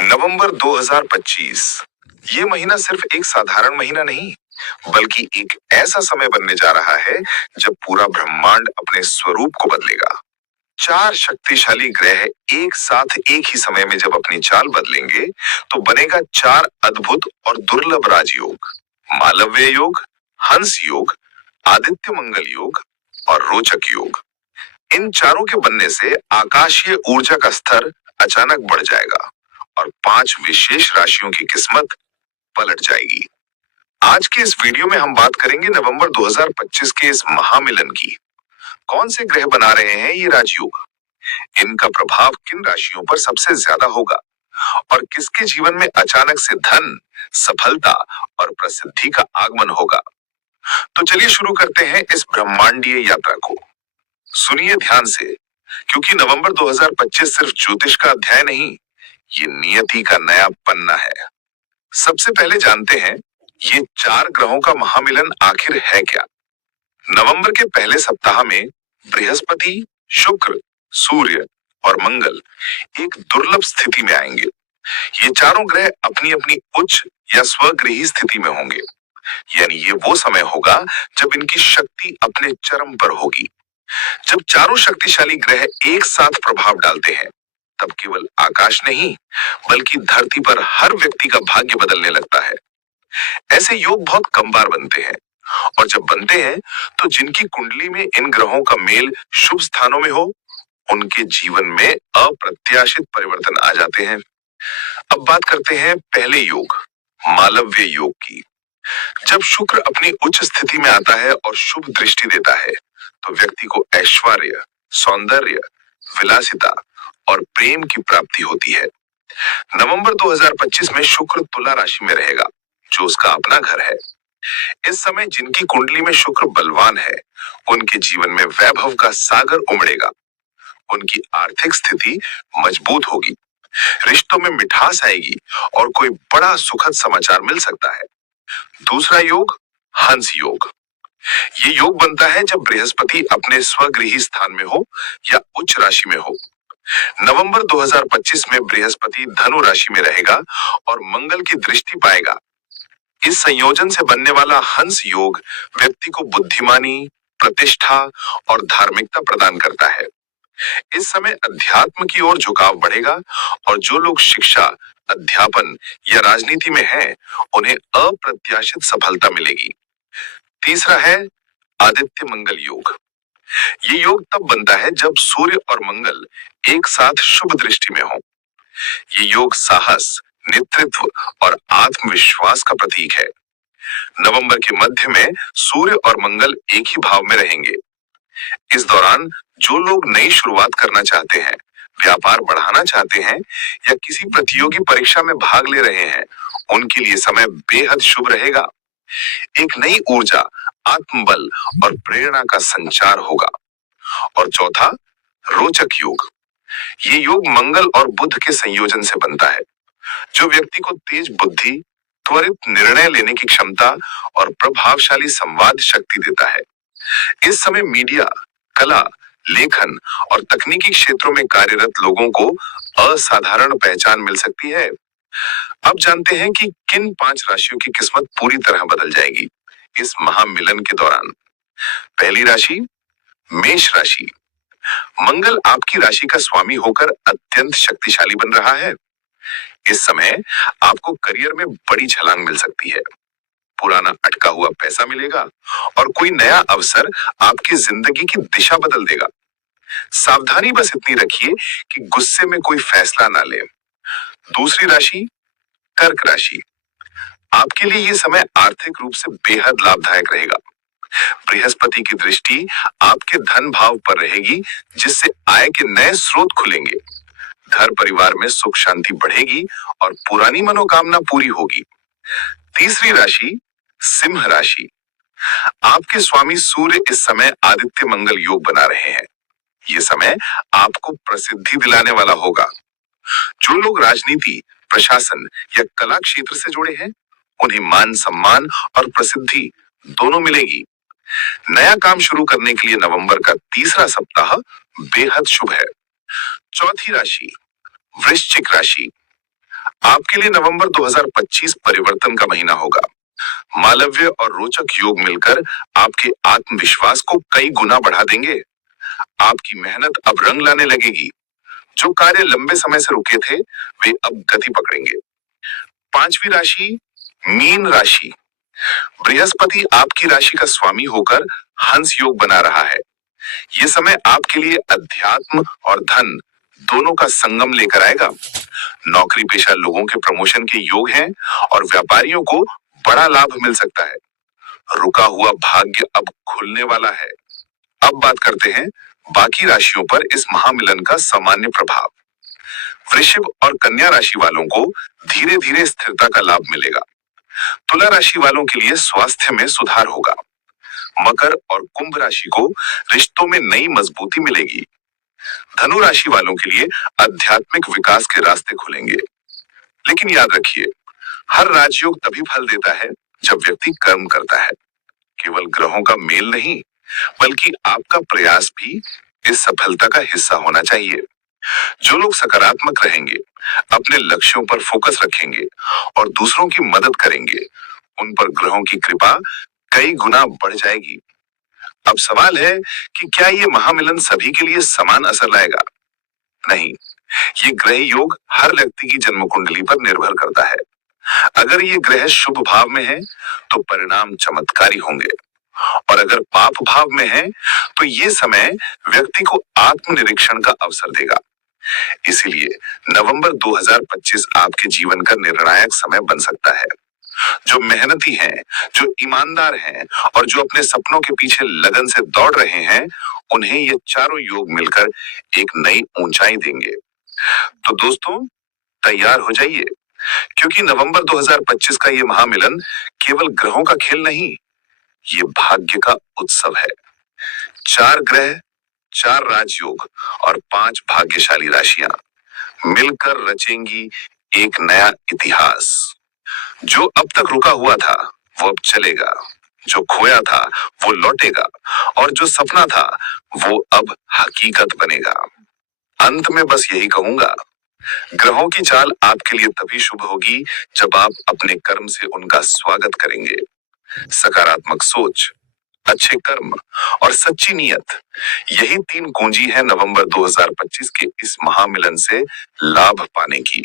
नवंबर 2025 ये महीना सिर्फ एक साधारण महीना नहीं, बल्कि एक ऐसा समय बनने जा रहा है जब पूरा ब्रह्मांड अपने स्वरूप को बदलेगा। चार शक्तिशाली ग्रह एक साथ एक ही समय में जब अपनी चाल बदलेंगे, तो बनेगा चार अद्भुत और दुर्लभ राजयोग। मालव्य योग, हंस योग, आदित्य मंगल योग और रोचक योग। इन चारों के बनने से आकाशीय ऊर्जा का स्तर अचानक बढ़ जाएगा और पांच विशेष राशियों की किस्मत पलट जाएगी। आज के इस वीडियो में हम बात करेंगे नवंबर 2025 के इस महामिलन की। कौन से ग्रह बना रहे हैं ये राजयोग, इनका प्रभाव किन राशियों पर सबसे ज्यादा होगा और किसके जीवन में अचानक से धन, सफलता और प्रसिद्धि का आगमन होगा। तो चलिए शुरू करते हैं इस ब्रह्मांडीय यात्रा को। सुनिए ध्यान से, क्योंकि नवंबर 2025 सिर्फ ज्योतिष का अध्याय नहीं, ये नियति का नया पन्ना है। सबसे पहले जानते हैं ये चार ग्रहों का महामिलन आखिर है क्या। नवंबर के पहले सप्ताह में बृहस्पति, शुक्र, सूर्य और मंगल एक दुर्लभ स्थिति में आएंगे। ये चारों ग्रह अपनी अपनी उच्च या स्वगृही स्थिति में होंगे, यानी ये वो समय होगा जब इनकी शक्ति अपने चरम पर होगी। जब चारों शक्तिशाली ग्रह एक साथ प्रभाव डालते हैं, तब केवल आकाश नहीं, बल्कि धरती पर हर व्यक्ति का भाग्य बदलने लगता है। ऐसे योग बहुत कम बार बनते हैं, और जब बनते हैं तो जिनकी कुंडली में इन ग्रहों का मेल शुभ स्थानों में हो, उनके जीवन में अप्रत्याशित परिवर्तन आ जाते हैं। अब बात करते हैं पहले योग, मालव्य योग की। जब शुक्र अपनी उच्च स्थिति में आता है और शुभ दृष्टि देता है, तो व्यक्ति को ऐश्वर्य, सौंदर्य, विलासिता और प्रेम की प्राप्ति होती है। नवंबर 2025 में शुक्र तुला राशि में रहेगा, जो उसका अपना घर है। इस समय जिनकी कुंडली में शुक्र बलवान है, उनके जीवन में वैभव का सागर उमड़ेगा। उनकी आर्थिक स्थिति मजबूत होगी, रिश्तों में मिठास आएगी और कोई बड़ा सुखद समाचार मिल सकता है। दूसरा योग, हंस योग। ये योग बनता है जब बृहस्पति अपने स्वगृही स्थान में हो या उच्च राशि में हो। नवंबर 2025 में बृहस्पति धनु राशि में रहेगा और मंगल की दृष्टि पाएगा। इस संयोजन से बनने वाला हंस योग व्यक्ति को बुद्धिमानी, प्रतिष्ठा और धार्मिकता प्रदान करता है। इस समय अध्यात्म की ओर झुकाव बढ़ेगा और जो लोग शिक्षा, अध्यापन या राजनीति में हैं, उन्हें अप्रत्याशित सफलता मिलेगी। तीसरा है आदित्य मंगल योग। ये योग तब बनता है जब सूर्य और मंगल एक साथ शुभ दृष्टि में हो। ये योग साहस, नेतृत्व और आत्मविश्वास का प्रतीक है। नवंबर के मध्य में सूर्य और मंगल एक ही भाव में रहेंगे। इस दौरान जो लोग नई शुरुआत करना चाहते हैं, व्यापार बढ़ाना चाहते हैं या किसी प्रतियोगी परीक्षा में भाग ले रहे हैं, उनके लिए समय बेहद शुभ रहेगा। एक नई ऊर्जा, आत्मबल और प्रेरणा का संचार होगा। और चौथा, रोचक योग। ये योग मंगल और बुध के संयोजन से बनता है, जो व्यक्ति को तेज बुद्धि, त्वरित निर्णय लेने की क्षमता और प्रभावशाली संवाद शक्ति देता है। इस समय मीडिया, कला, लेखन और तकनीकी क्षेत्रों में कार्यरत लोगों को असाधारण पहचान मिल सकती है। अब जानते हैं कि किन पांच राशियों की किस्मत पूरी तरह बदल जाएगी इस महामिलन के दौरान। पहली राशि, मेष राशि। मंगल आपकी राशि का स्वामी होकर अत्यंत शक्तिशाली बन रहा है। इस समय आपको करियर में बड़ी छलांग मिल सकती है। पुराना अटका हुआ पैसा मिलेगा और कोई नया अवसर आपकी जिंदगी की दिशा बदल देगा। सावधानी बस इतनी रखिए कि गुस्से में कोई फैसला ना ले। दूसरी राशि, कर्क राशि। आपके लिए ये समय आर्थिक रूप से बेहद लाभदायक रहेगा। बृहस्पति की दृष्टि आपके धन भाव पर रहेगी, जिससे आय के नए स्रोत खुलेंगे। घर परिवार में सुख शांति बढ़ेगी और पुरानी मनोकामना पूरी होगी। तीसरी राशि, सिंह राशि। आपके स्वामी सूर्य इस समय आदित्य मंगल योग बना रहे हैं। ये समय आपको प्रसिद्धि दिलाने वाला होगा। जो लोग राजनीति, प्रशासन या कला क्षेत्र से जुड़े हैं, उन्हें मान सम्मान और प्रसिद्धि दोनों मिलेगी। नया काम शुरू करने के लिए नवंबर का तीसरा सप्ताह बेहद शुभ है। चौथी राशि, वृश्चिक राशि। आपके लिए नवंबर 2025 परिवर्तन का महीना होगा। मालव्य और रोचक योग मिलकर आपके आत्मविश्वास को कई गुना बढ़ा देंगे। आपकी मेहनत अब रंग लाने लगेगी। जो कार्य लंबे समय से रुके थे, वे अब गति पकड़ेंगे। पांचवी राशि, मीन राशि। बृहस्पति आपकी राशि का स्वामी होकर हंस योग बना रहा है। ये समय आपके लिए अध्यात्म और धन दोनों का संगम लेकर आएगा। नौकरी पेशा लोगों के प्रमोशन के योग हैं और व्यापारियों को बड़ा लाभ मिल सकता है। रुका हुआ भाग्य अब खुलने वाला है। अब बात करते हैं बाकी राशियों पर इस महामिलन का सामान्य प्रभाव। वृश्चिक और कन्या राशि वालों को धीरे धीरे स्थिरता का लाभ मिलेगा। तुला राशि वालों के लिए स्वास्थ्य में सुधार होगा। मकर और कुंभ राशि को रिश्तों में नई मजबूती मिलेगी। धनु राशि वालों के लिए आध्यात्मिक विकास के रास्ते खुलेंगे। लेकिन याद रखिए, हर राजयोग तभी फल देता है जब व्यक्ति कर्म करता है। केवल ग्रहों का मेल नहीं, बल्कि आपका प्रयास भी इस सफलता का हिस्सा होना चाहिए। जो लोग सकारात्मक रहेंगे, अपने लक्ष्यों पर फोकस रखेंगे और दूसरों की मदद करेंगे, उन पर ग्रहों की कृपा कई गुना बढ़ जाएगी। अब सवाल है कि क्या ये महामिलन सभी के लिए समान असर लाएगा? नहीं, ये ग्रह योग हर व्यक्ति की जन्म कुंडली पर निर्भर करता है। अगर ये ग्रह शुभ भाव में है, तो परिणाम चमत्कारी होंगे, और अगर पाप भाव में है, तो ये समय व्यक्ति को आत्मनिरीक्षण का अवसर देगा। इसीलिए नवंबर 2025 आपके जीवन का निर्णायक समय बन सकता है। जो मेहनती हैं, जो ईमानदार हैं और जो अपने सपनों के पीछे लगन से दौड़ रहे हैं, उन्हें ये चारों योग मिलकर एक नई ऊंचाई देंगे। तो दोस्तों, तैयार हो जाइए, क्योंकि नवंबर 2025 का ये महामिलन केवल ग्रहों का खेल नहीं, ये भाग्य का उत्सव है। 4 ग्रह, 4 राजयोग और 5 भाग्यशाली राशियां मिलकर रचेंगी एक नया इतिहास। जो अब तक रुका हुआ था, वो अब चलेगा। जो खोया था, वो लौटेगा, और जो सपना था, वो अब हकीकत बनेगा। अंत में बस यही कहूंगा, ग्रहों की चाल आपके लिए तभी शुभ होगी जब आप अपने कर्म से उनका स्वागत करेंगे। सकारात्मक सोच, अच्छे कर्म और सच्ची नियत, यही 3 कुंजी है नवंबर 2025 के इस महामिलन से लाभ पाने की।